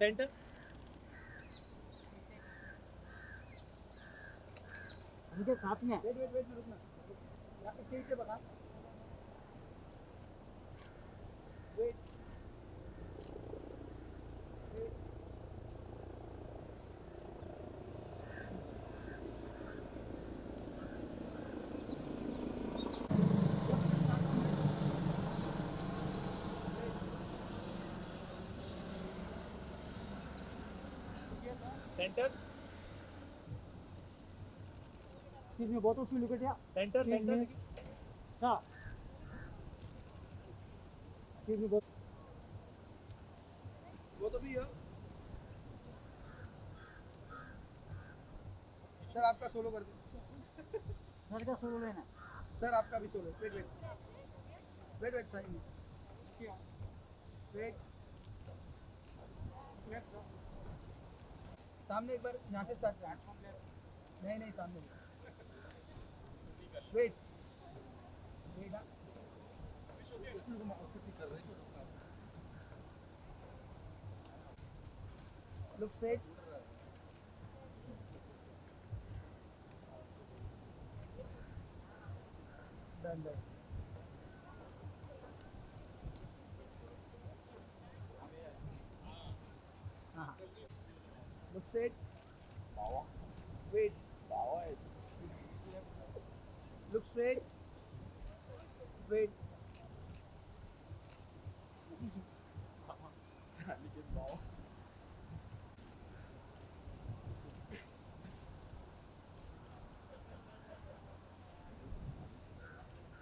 Centre उनके साथ में रुकना यहाँ पे स्टेज पे बता wait centre Excuse me, both of you look at here. Centre Excuse centre me. Sir. Excuse me, both. वो तो भी है सर आपका सोलो कर दो सर का सोलो लेना. सर आपका भी solo wait wait wait wait sign wait सामने एक बार यहाँ से स्टार्ट नहीं नहीं सामने wait wait look straight done done हाँ look straight wait look straight wait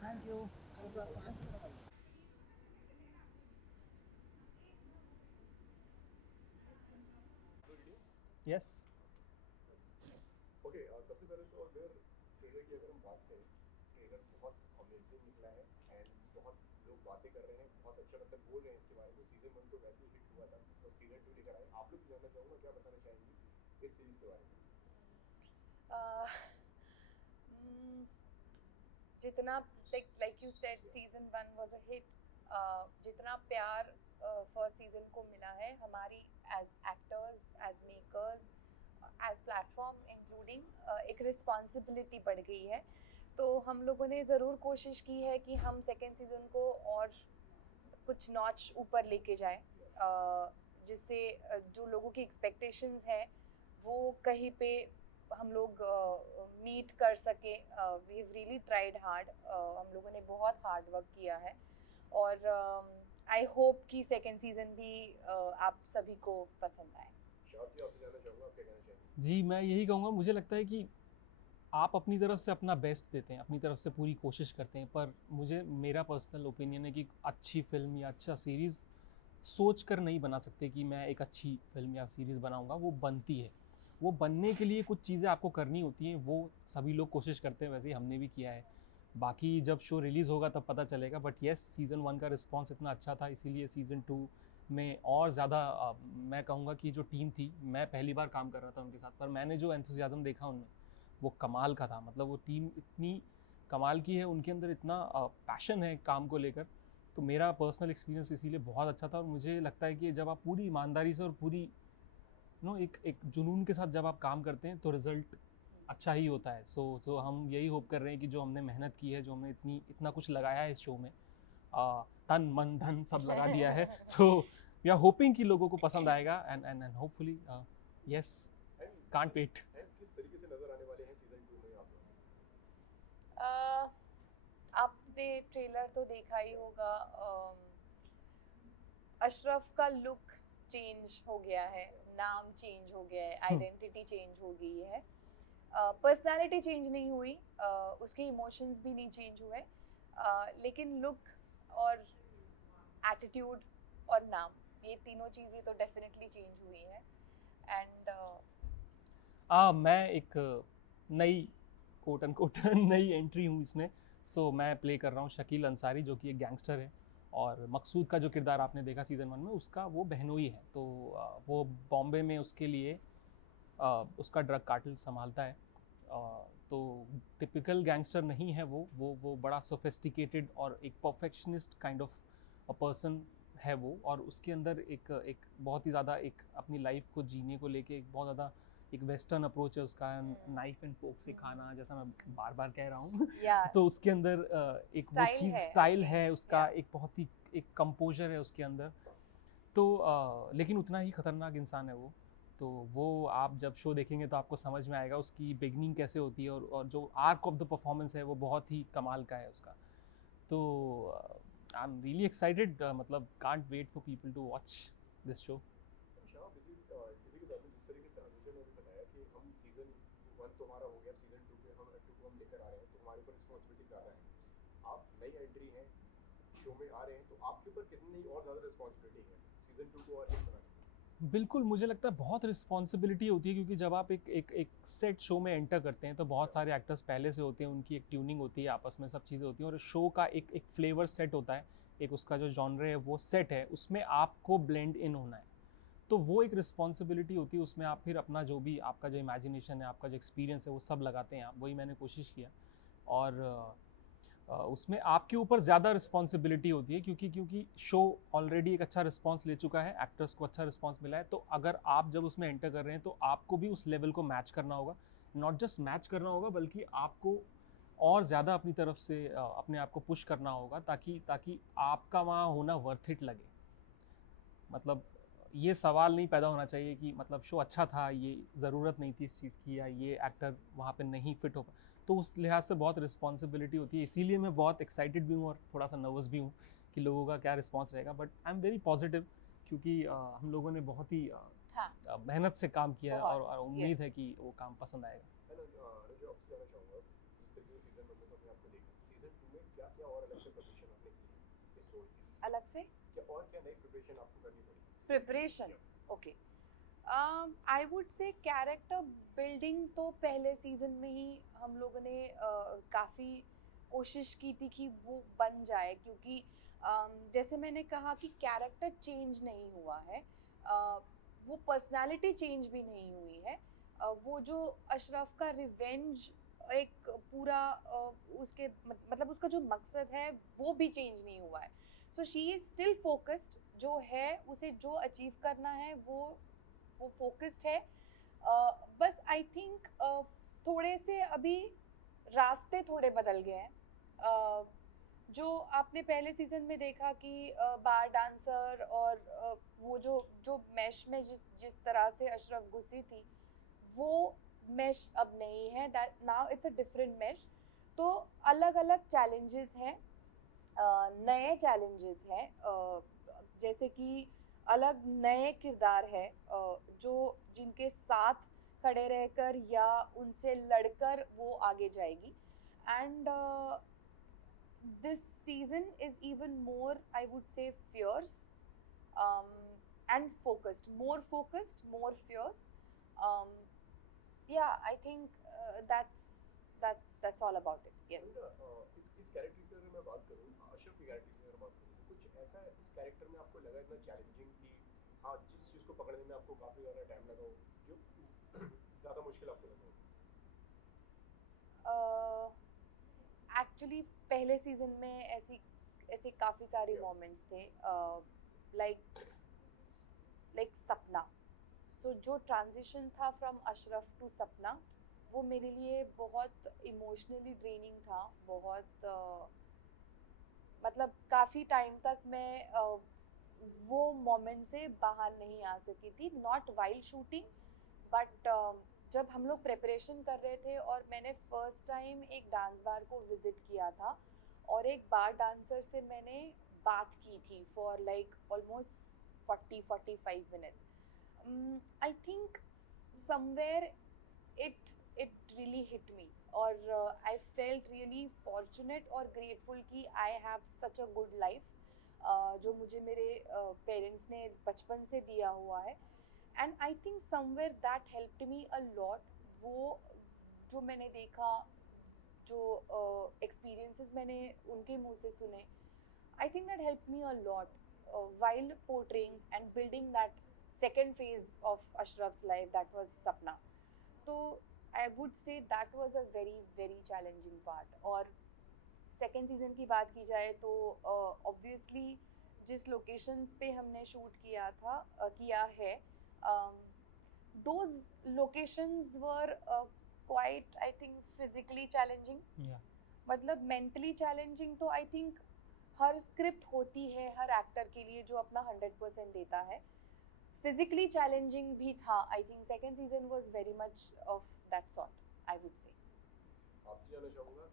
thank you yes okay सबसे पहले तो अगर ट्रेलर की अगर हम बात करें ट्रेलर बहुत अमेजिंग निकला है एंड बहुत लोग बातें कर रहे हैं बहुत अच्छा मतलब बोल रहे हैं इसके बारे में सीजन 1 तो वैसे ही हिट हुआ था तो सीजन 2 लेकर आए आप लोग से जानना चाहूँगा क्या बताना चाहेंगे इस सीरीज के बारे में जितना like you said season 1 was a hit, जितना प्यार फर्स्ट सीजन को मिला है हमारी as actors as makers as platform including एक रिस्पॉन्सिबिलिटी बढ़ गई है. तो हम लोगों ने ज़रूर कोशिश की है कि हम सेकेंड सीज़न को और कुछ नॉच ऊपर लेके जाएं, जिससे जो लोगों की एक्सपेक्टेशंस है वो कहीं पे हम लोग मीट कर सके. We have really tried hard, हम लोगों ने बहुत हार्ड वर्क किया है और आई होप कि सेकेंड सीज़न भी आप सभी को पसंद आए. शॉर्ट जी आपसे जानना चाहूँगा आप क्या कहना चाहेंगे जी मैं यही कहूँगा, मुझे लगता है कि आप अपनी तरफ से अपना बेस्ट देते हैं, अपनी तरफ से पूरी कोशिश करते हैं, पर मुझे मेरा पर्सनल ओपिनियन है कि अच्छी फिल्म या अच्छा सीरीज़ सोच कर नहीं बना सकते कि मैं एक अच्छी फिल्म या सीरीज़ बनाऊंगा. वो बनती है, वो बनने के लिए कुछ चीज़ें आपको करनी होती हैं, वो सभी लोग कोशिश करते हैं, वैसे ही हमने भी किया है. बाकी जब शो रिलीज़ होगा तब पता चलेगा, बट येस सीज़न 1 का रिस्पॉन्स इतना अच्छा था इसीलिए सीज़न 2 में और ज़्यादा मैं कहूँगा कि जो टीम थी, मैं पहली बार काम कर रहा था उनके साथ, पर मैंने जो एंथुसियाज़म देखा उनमें वो कमाल का था. मतलब वो टीम इतनी कमाल की है, उनके अंदर इतना पैशन है काम को लेकर. तो मेरा पर्सनल एक्सपीरियंस इसीलिए बहुत अच्छा था और मुझे लगता है कि जब आप पूरी ईमानदारी से और पूरी एक जुनून के साथ जब आप काम करते हैं तो रिज़ल्ट अच्छा ही होता है. सो हम यही होप कर रहे हैं कि जो हमने मेहनत की है, जो हमने इतना कुछ लगाया है इस शो में, तन मन धन सब लगा दिया है, सो वी आर होपिंग कि लोगों को पसंद आएगा and hopefully yes can't wait. And किस तरीके से नजर आने वाले हैं सीजन 2 में आप लोग आपने ट्रेलर तो देखा ही होगा. अशरफ का लुक चेंज हो गया है, नाम चेंज हो गया है, आइडेंटिटी चेंज हो गई है. पर्सनालिटी चेंज नहीं हुई, उसके इमोशंस भी नहीं चेंज हुए, लेकिन लुक और एटीट्यूड और नाम, ये तीनों चीज़ें तो डेफिनेटली चेंज हुई है. एंड मैं एक नई कोट एंड कोट नई एंट्री हूँ इसमें. सो मैं प्ले कर रहा हूँ शकील अंसारी, जो कि एक गैंगस्टर है, और मकसूद का जो किरदार आपने देखा सीज़न 1 में उसका वो बहनोई है. तो वो बॉम्बे में उसके लिए उसका ड्रग कार्टेल संभालता है। तो टिपिकल गैंगस्टर नहीं है वो बड़ा सोफिस्टिकेटेड और एक perfectionist kind of a person है वो, और उसके अंदर एक बहुत ही ज़्यादा एक अपनी लाइफ को जीने को लेके एक बहुत ज़्यादा एक वेस्टर्न अप्रोच है उसका, नाइफ एंड फोक से खाना, जैसा मैं बार बार कह रहा हूँ। Yeah. तो उसके अंदर एक वो Style चीज़ है, स्टाइल I think. है उसका, Yeah. एक बहुत ही एक कंपोजर है उसके अंदर। तो लेकिन उतना ही खतरनाक इंसान है वो। तो वो आप जब शो देखेंगे तो आपको समझ में आएगा उसकी बिगनिंग कैसे होती है, और जो आर्क ऑफ द परफॉर्मेंस है वो बहुत ही कमाल का है उसका। तो आई एम रियली एक्साइटेड, मतलब can't wait for people to watch this show. Shah, इसी के साथ में जिस तरीके से अनुजा ने भी बताया कि हम सीजन 1 तो हमारा हो गया, सीजन 2 पे हम लेकर आ रहे हैं, तो हमारे ऊपर रिस्पॉन्सिबिलिटी ज़्यादा है। आप नई एंट्री हैं, शो में आ रहे हैं, तो आपके ऊपर कितनी और ज़्यादा रिस्पॉन्सिबिलिटी है सीजन 2 को और हिट बनाने की? बिल्कुल, मुझे लगता है बहुत रिस्पॉन्सिबिलिटी होती है, क्योंकि जब आप एक सेट शो में एंटर करते हैं तो बहुत सारे एक्टर्स पहले से होते हैं, उनकी एक ट्यूनिंग होती है, आपस में सब चीज़ें होती हैं, और शो का एक फ्लेवर सेट होता है, एक उसका जो जॉनरे है वो सेट है, उसमें आपको ब्लेंड इन होना है। तो वो एक रिस्पॉन्सिबिलिटी होती है, उसमें आप फिर अपना जो भी आपका जो इमेजिनेशन है, आपका जो एक्सपीरियंस है, वो सब लगाते हैं आप, वही मैंने कोशिश किया। और उसमें आपके ऊपर ज़्यादा रिस्पॉन्सिबिलिटी होती है, क्योंकि शो ऑलरेडी एक अच्छा रिस्पॉन्स ले चुका है, एक्टर्स को अच्छा रिस्पॉन्स मिला है, तो अगर आप जब उसमें एंटर कर रहे हैं तो आपको भी उस लेवल को मैच करना होगा, नॉट जस्ट मैच करना होगा बल्कि आपको और ज़्यादा अपनी तरफ से अपने आप को पुश करना होगा, ताकि आपका वहाँ होना वर्थ इट लगे। मतलब ये सवाल नहीं पैदा होना चाहिए कि मतलब शो अच्छा था, ये ज़रूरत नहीं थी इस चीज़ की, या ये एक्टर वहाँ पे नहीं फिट हो। तो उस लिहाज से बहुत रिस्पॉन्सिबिलिटी होती है, इसीलिए मैं बहुत एक्साइटेड भी हूँ और थोड़ा सा नर्वस भी हूँ कि लोगों का क्या रिस्पॉन्स रहेगा। But I am very positive, क्योंकि हम लोगों ने बहुत ही हाँ। मेहनत से काम किया है, बहुत, और उम्मीद है yes. कि वो काम पसंद आएगा। मैं अनुजा आपसे जानना चाहूँगा, जिस तरीके से सीजन 1 में तो हमने आपको देखा, सीजन 2 में क्या क्या और अलग से प्रिपरेशन आपने की है इस रोल के लिए? अलग से क्या और क्या नई प्रिपरेशन आपको करनी पड़ी? Preparation, okay. I would say character building तो पहले सीजन में ही हम लोगों ने काफ़ी कोशिश की थी कि वो बन जाए, क्योंकि जैसे मैंने कहा कि कैरेक्टर चेंज नहीं हुआ है, वो पर्सनालिटी चेंज भी नहीं हुई है। वो जो अशरफ का रिवेंज एक पूरा उसके मतलब उसका जो मकसद है वो भी चेंज नहीं हुआ है। So she is still focused, जो है उसे जो अचीव करना है वो फोकस्ड है। बस आई थिंक थोड़े से अभी रास्ते थोड़े बदल गए हैं। जो आपने पहले सीजन में देखा कि बार डांसर और वो जो मैश में जिस तरह से अशरफ घुसी थी, वो मैश अब नहीं है, that now it's a different mash. तो अलग अलग चैलेंजेस हैं, नए चैलेंजेस हैं, जैसे कि अलग नए किरदार है जो जिनके साथ खड़े रहकर या उनसे लड़कर वो आगे जाएगी। And this season is even more, I would say, fierce and focused, more fierce. um, yeah, I think that's all about it. Yes. इस कैरेक्टर की अगर मैं बात करूँ, अशरफ की कैरेक्टर की अगर बात करूँ, तो कुछ ऐसा इस कैरेक्टर में आपको लगा इतना चैलेंजिंग कि हाँ, जिस चीज़ को पकड़ने में आपको काफ़ी ज़्यादा टाइम लगा हो, जो ज़्यादा मुश्किल आपको लगा हो? एक्चुअली पहले सीजन में ऐसी काफ़ी सारे मोमेंट्स थे, लाइक सपना। सो जो ट्रांजिशन था फ्रॉम अशरफ टू सपना, वो मेरे लिए बहुत इमोशनली ड्रेनिंग था, बहुत मतलब काफ़ी टाइम तक मैं वो मोमेंट से बाहर नहीं आ सकी थी, नॉट वाइल शूटिंग बट जब हम लोग प्रिपरेशन कर रहे थे और मैंने फर्स्ट टाइम एक डांस बार को विजिट किया था और एक बार डांसर से मैंने बात की थी for like almost 40-45 minutes. I think somewhere it really hit me, और I felt really fortunate और grateful कि I have such a good life जो मुझे मेरे पेरेंट्स ने बचपन से दिया हुआ है। And I think somewhere that helped me a lot. वो जो मैंने देखा, जो एक्सपीरियंसेस मैंने उनके मुंह से सुने, I think that helped me a lot while portraying and building that second phase of Ashraf's life, that was Sapna. तो I would say that was a very very challenging part. और second season की बात की जाए तो obviously जिस locations पे हमने शूट किया था किया है, those locations were quite I think physically challenging, Yeah. मतलब मेंटली चैलेंजिंग तो आई थिंक हर स्क्रिप्ट होती है हर एक्टर के लिए जो अपना 100% देता है। फिजिकली चैलेंजिंग भी था। I think second season was very much of that sort I would say. आपसे जानना चाहूँगा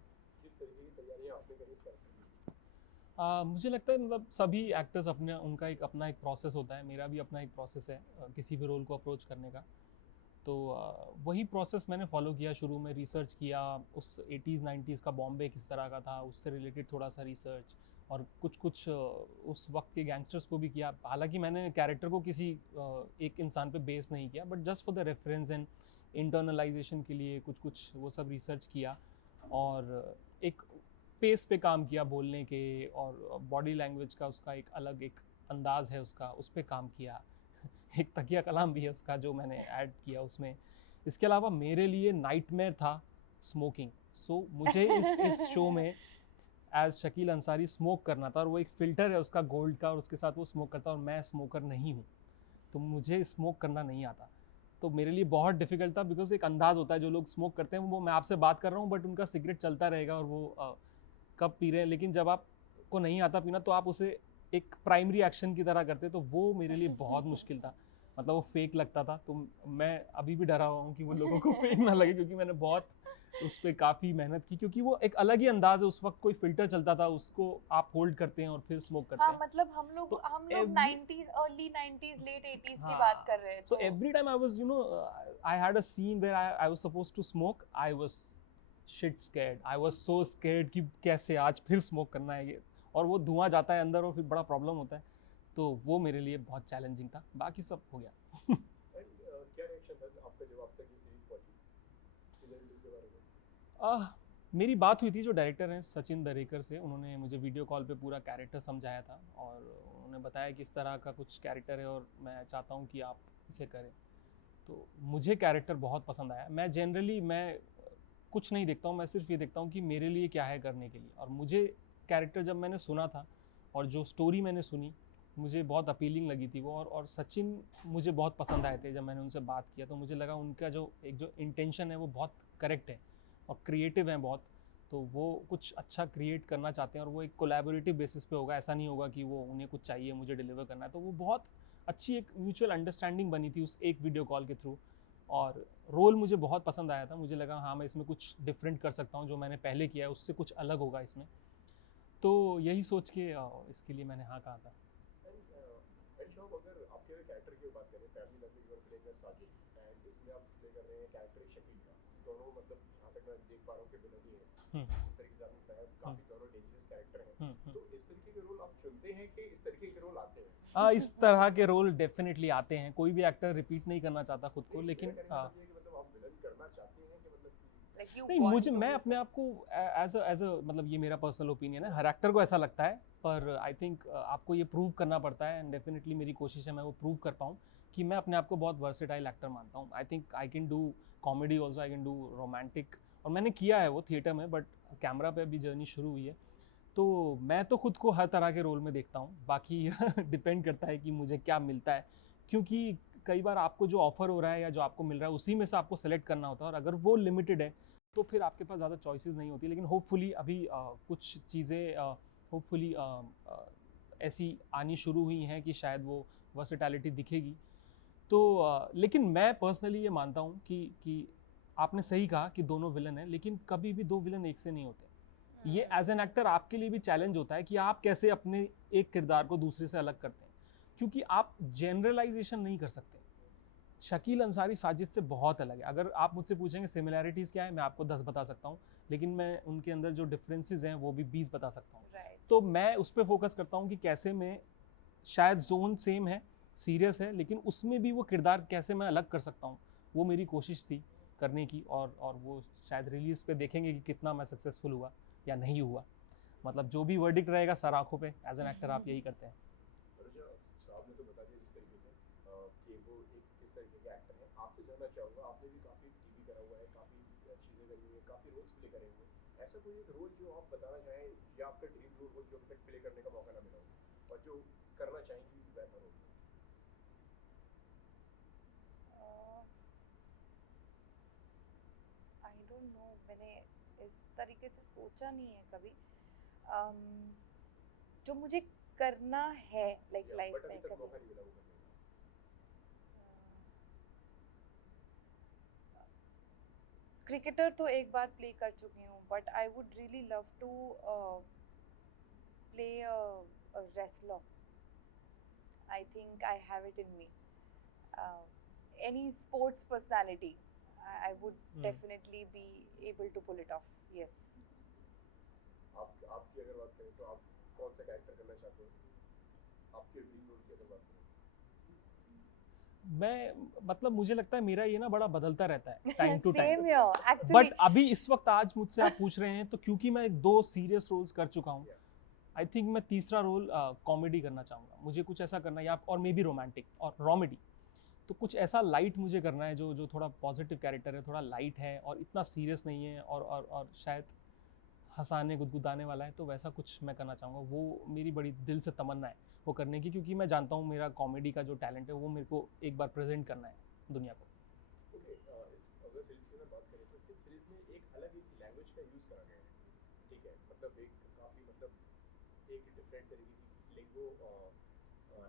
किस तरीके की तैयारियां आपने करी इस कैरेक्टर की? मुझे लगता है मतलब सभी एक्टर्स अपने उनका एक अपना एक प्रोसेस होता है, मेरा भी अपना एक प्रोसेस है किसी भी रोल को अप्रोच करने का। तो वही प्रोसेस मैंने फॉलो किया। शुरू में रिसर्च किया उस 80s 90s का बॉम्बे किस तरह का था, उससे रिलेटेड थोड़ा सा रिसर्च, और कुछ उस वक्त के गैंगस्टर्स को भी किया। हालांकि मैंने कैरेक्टर को किसी एक इंसान पे बेस नहीं किया, but just for the reference and internalisation के लिए कुछ वो सब रिसर्च किया, और एक पेस पे काम किया बोलने के, और बॉडी लैंग्वेज का उसका एक अलग एक अंदाज है उसका, उस पर काम किया। एक तकिया कलाम भी है उसका जो मैंने ऐड किया उसमें। इसके अलावा मेरे लिए नाइटमेयर था स्मोकिंग। सो मुझे इस शो में एज शकील अंसारी स्मोक करना था, और वो एक फ़िल्टर है उसका गोल्ड का, और उसके साथ वो स्मोक करता है, और मैं स्मोकर नहीं हूँ, तो मुझे स्मोक करना नहीं आता। तो मेरे लिए बहुत डिफिकल्ट था, बिकॉज एक अंदाज़ होता है जो लोग स्मोक करते हैं, वो मैं आपसे बात कर रहा हूँ बट उनका सिगरेट चलता रहेगा और वो कब पी रहे हैं, लेकिन जब आपको नहीं आता पीना तो आप उसे एक प्राइमरी एक्शन की तरह करते, तो वो मेरे लिए बहुत मुश्किल था। मतलब वो फेक लगता था, तो मैं अभी भी डरा हुआ हूँ कि वो लोगों को फेक ना लगे, क्योंकि मैंने बहुत उस पर काफ़ी मेहनत की, क्योंकि वो एक अलग ही अंदाज है। उस वक्त कोई फिल्टर चलता था, उसको आप होल्ड करते हैं और फिर स्मोक करते हाँ, हैं। मतलब हम लोग तो 90s early 90s late 80s की हाँ, बात कर रहे हैं। so every time I was, I had a scene where I was supposed to smoke, I was shit scared. I was so scared कि कैसे आज फिर स्मोक करना है ये, और वो धुआं जाता है अंदर और फिर बड़ा प्रॉब्लम होता है। तो वो मेरे लिए बहुत चैलेंजिंग था, बाकी सब हो गया। एंड क्या रिएक्शन था आपका जब आप तक ये सीरीज पहुंची सीजन 2 के बारे में? मेरी बात हुई थी जो डायरेक्टर हैं सचिन दरेकर से, उन्होंने मुझे वीडियो कॉल पे पूरा कैरेक्टर समझाया था, और उन्होंने बताया कि इस तरह का कुछ कैरेक्टर है और मैं चाहता हूँ कि आप इसे करें। तो मुझे कैरेक्टर बहुत पसंद आया। मैं जनरली मैं कुछ नहीं देखता हूँ, मैं सिर्फ ये देखता हूँ कि मेरे लिए क्या है करने के लिए। और मुझे कैरेक्टर जब मैंने सुना था और जो स्टोरी मैंने सुनी, मुझे बहुत अपीलिंग लगी थी वो, और सचिन मुझे बहुत पसंद आए थे। जब मैंने उनसे बात किया तो मुझे लगा उनका जो इंटेंशन है वो बहुत करेक्ट है और क्रिएटिव है बहुत। तो वो कुछ अच्छा क्रिएट करना चाहते हैं, और वो एक कोलैबोरेटिव बेसिस पे होगा, ऐसा नहीं होगा कि वो उन्हें कुछ चाहिए मुझे डिलीवर करना है। तो वो बहुत अच्छी एक म्यूचुअल अंडरस्टैंडिंग बनी थी उस एक वीडियो कॉल के थ्रू, और रोल मुझे बहुत पसंद आया था। मुझे लगा हाँ मैं इसमें कुछ डिफरेंट कर सकता हूँ, जो मैंने पहले किया है उससे कुछ अलग होगा इसमें। तो यही सोच के इसके लिए मैंने हाँ कहा था। एंड शॉप अगर आपके कैरेक्टर की बात करें, फैमिली मैन में you are playing a Sajid, and इसमें आप प्ले कर रहे हैं कैरेक्टर शकील का। दोनों मतलब जहाँ तक मैं देख पा रहा हूँ कि विलन ही है, इस तरीके से आपने बताया, काफी दोनों डेंजरस कैरेक्टर हैं। तो इस तरीके के रोल आप चुनते हैं कि इस तरीके के रोल आते हैं? इस तरह के रोल डेफिनेटली आते हैं, कोई भी एक्टर रिपीट नहीं करना चाहता खुद को, लेकिन मतलब आप विलन करना चाहते हैं कि मतलब Like you नहीं, want मुझे to मैं do अपने आप को एज अ मतलब ये मेरा पर्सनल ओपिनियन है, हर एक्टर को ऐसा लगता है, पर आई थिंक आपको ये प्रूव करना पड़ता है, एंड डेफिनेटली मेरी कोशिश है मैं वो प्रूव कर पाऊँ कि मैं अपने आप को बहुत वर्सेटाइल एक्टर मानता हूँ। आई think I can do comedy also, I can do romantic, और मैंने किया है वो थिएटर में, बट कैमरा पे अभी जर्नी शुरू हुई है। तो मैं तो खुद को हर तरह के रोल में देखता हूँ, बाकी डिपेंड करता है कि मुझे क्या मिलता है, क्योंकि कई बार आपको जो ऑफर हो रहा है या जो आपको मिल रहा है उसी में से आपको सेलेक्ट करना होता है, और अगर वो लिमिटेड है तो फिर आपके पास ज़्यादा चॉइसेस नहीं होती। लेकिन होपफुली अभी कुछ चीज़ें होपफुली ऐसी आनी शुरू हुई हैं कि शायद वो वर्सेटैलिटी दिखेगी। तो लेकिन मैं पर्सनली ये मानता हूँ कि आपने सही कहा कि दोनों विलन हैं, लेकिन कभी भी दो विलन एक से नहीं होते। ये एज एन एक्टर आपके लिए भी चैलेंज होता है कि आप कैसे अपने एक किरदार को दूसरे से अलग करते हैं, क्योंकि आप जनरलाइजेशन नहीं कर सकते। शकील अंसारी साजिद से बहुत अलग है। अगर आप मुझसे पूछेंगे सिमिलैरिटीज़ क्या है, मैं आपको 10 बता सकता हूँ, लेकिन मैं उनके अंदर जो डिफरेंसेस हैं वो भी 20 बता सकता हूँ। right. तो मैं उस पर फोकस करता हूँ कि कैसे मैं, शायद जोन सेम है, सीरियस है, लेकिन उसमें भी वो किरदार कैसे मैं अलग कर सकता हूँ, वो मेरी कोशिश थी करने की। और वो शायद रिलीज पे देखेंगे कि कितना मैं सक्सेसफुल हुआ या नहीं हुआ। मतलब जो भी वर्डिक्ट रहेगा सर आंखों पे, एज एन एक्टर आप यही करते हैं। आपने तो बता दिया जिस तरीके से कि वो एक किस तरीके के एक्टर हैं। आपसे जानना चाहूँगा, आपने भी काफ़ी टीवी भी करा हुआ है, काफ़ी चीज़ें करी हुई है, काफ़ी रोल्स प्ले करे हुए हैं। ऐसा कोई एक रोल जो आप बताना चाहें या आपका ड्रीम रोल हो जो अभी तक प्ले करने का मौका ना मिला हो और जो करना चाहेंगी वैसा रोल? आई डोंट नो, मैंने इस तरीके से सोचा नहीं है कभी। जो मुझे करना है लाइक या लाइफ बट में अभी तक कभी। मौका नहीं मिला वो करने क्रिकेटर तो एक बार प्ले कर चुकी हूँ, but I would really love to play wrestler. I think I have it in me. Any sports personality, I would definitely be able to pull it off. Yes. आपकी अगर बात करें तो आप कौन सा कैरेक्टर करना चाहते हो? आपके ड्रीम रोल की अगर बात करें मैं मतलब मुझे लगता है मेरा ये ना बड़ा बदलता रहता है time to time. Same here, actually. But अभी इस वक्त आज मुझसे आप पूछ रहे हैं तो क्योंकि मैं 2 सीरियस रोल्स कर चुका हूँ, आई थिंक मैं तीसरा रोल कॉमेडी करना चाहूँगा। मुझे कुछ ऐसा करना है, या और मे बी रोमांटिक और रॉमेडी। तो कुछ ऐसा लाइट मुझे करना है जो थोड़ा पॉजिटिव कैरेक्टर है, थोड़ा लाइट है और इतना सीरियस नहीं है और शायद हंसाने गुदगुदाने वाला है। तो वैसा कुछ मैं करना चाहूँगा। वो मेरी बड़ी दिल से तमन्ना है वो करने की, क्योंकि मैं जानता हूँ मेरा कॉमेडी का जो टैलेंट है वो मेरे को एक बार प्रेजेंट करना है दुनिया को। ओके, इस अगर सीरीज की मैं बात करें तो इस सीरीज में एक अलग एक लैंग्वेज का यूज़ करा गया है, ठीक है? मतलब एक काफ़ी मतलब एक डिफरेंट तरीके की लिंगो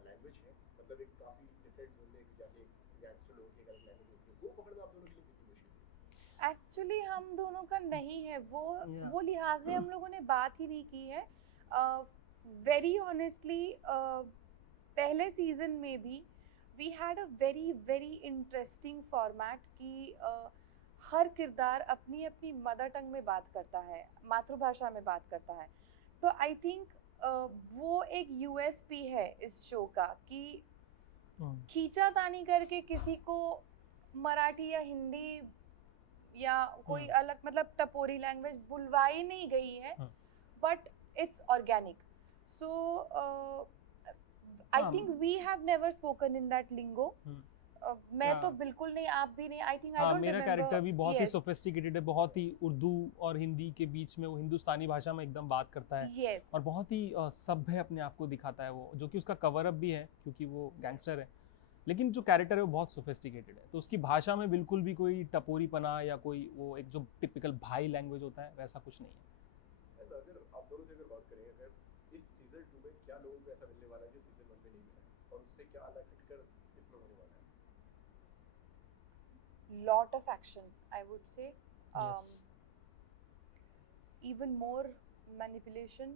लैंग्वेज है, मतलब एक काफ़ी डिफरेंट जोन में जाके गैंगस्टर लोगों की एक अलग लैंग्वेज होती है, वो पकड़ना आप दोनों के लिए कितनी मुश्किल है? एक्चुअली हम दोनों का नहीं है वो Yeah. वो लिहाज में हम लोगों ने बात ही नहीं की है। वेरी ऑनेस्टली पहले सीजन में भी we had a very very interesting format कि हर किरदार अपनी अपनी मदर टंग में बात करता है, मातृभाषा में बात करता है। तो आई थिंक वो एक यूएसपी है इस शो का कि खींचातानी करके किसी को मराठी या हिंदी या कोई अलग मतलब टपोरी लैंग्वेज बुलवाई नहीं गई है, but it's organic. So I think we have never spoken in that lingo. मैं तो बिल्कुल नहीं, आप भी नहीं. आई थिंक आई डोंट मेरा कैरेक्टर भी बहुत ही सोफिस्टिकेटेड है, बहुत ही उर्दू और हिंदी के बीच में वो हिंदुस्तानी भाषा में एकदम बात करता है. Yes. और बहुत ही सभ्य अपने आप को दिखाता है वो, जो कि उसका कवर अप भी है क्योंकि वो गैंगस्टर है. लेकिन जो कैरेक्टर है वो बहुत सोफिस्टिकेटेड है, तो उसकी भाषा में बिल्कुल भी कोई टपोरीपना या कोई वो एक जो टिपिकल भाई लैंग्वेज होता है वैसा कुछ नहीं है. अगर आप दोनों से अगर बात करें, अगर इस सीजन 2 में क्या लोगों को ऐसा मिलने वाला है जो सीजन 1 में नहीं मिला है और उससे क्या अलग हटकर इसमें होने वाला है? Lot of action, I would say. Yes. Even more manipulation.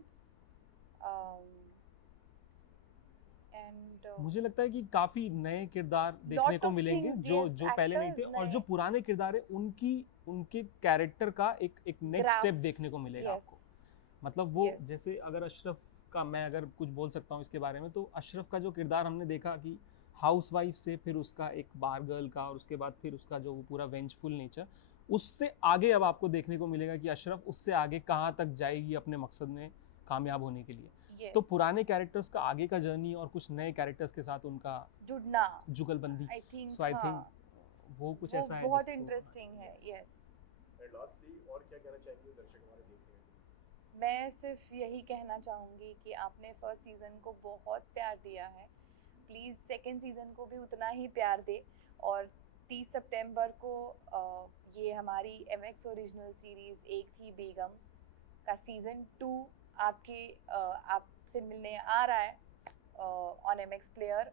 And मुझे लगता है कि काफी नए किरदार देखने lot को of मिलेंगे things, जो yes, जो पहले नहीं थे, actors और जो नए. पुराने किरदार है उनके कैरेक्टर का एक नेक्स्ट Graph. स्टेप देखने को मिलेगा Yes. आपको. मतलब वो Yes. जैसे अगर अशरफ का मैं अगर कुछ बोल सकता हूँ इसके बारे में, तो अशरफ का जो किरदार हमने देखा कि हाउसवाइफ से फिर उसका एक बार गर्ल का और उसके बाद फिर उसका जो पूरा वेंजफुल नेचर, उससे आगे अब आपको देखने को मिलेगा कि अशरफ उससे आगे कहाँ तक जाएगी अपने मकसद में कामयाब होने के लिए. Yes. तो पुराने कैरेक्टर्स का आगे का जर्नी और कुछ नए कैरेक्टर्स के साथ उनका जुड़ना, जुगलबंदी, I think, सो आई हाँ, थिंक वो कुछ वो ऐसा है बहुत जिसको- इंटरेस्टिंग है. यस. एंड लास्टली और क्या कहना चाहेंगे दर्शक हमारे देख रहे हैं? मैं सिर्फ यही कहना चाहूँगी कि आपने फर्स्ट सीज़न को बहुत प्यार दिया है, प्लीज़ सेकंड सीज़न को भी उतना ही प्यार दे. और 30 सितंबर को ये हमारी MX ओरिजिनल सीरीज़ एक थी बेगम का सीज़न 2 आपसे मिलने आ रहा है ऑन MX प्लेयर,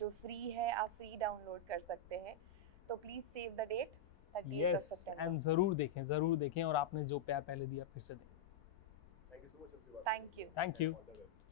जो फ्री है, आप फ्री डाउनलोड कर सकते हैं. तो please save the date 30 yes, and ज़रूर देखें और आपने जो प्यार पहले दिया फिर से दें. Thank you so much. Thank you. Thank you. All the best.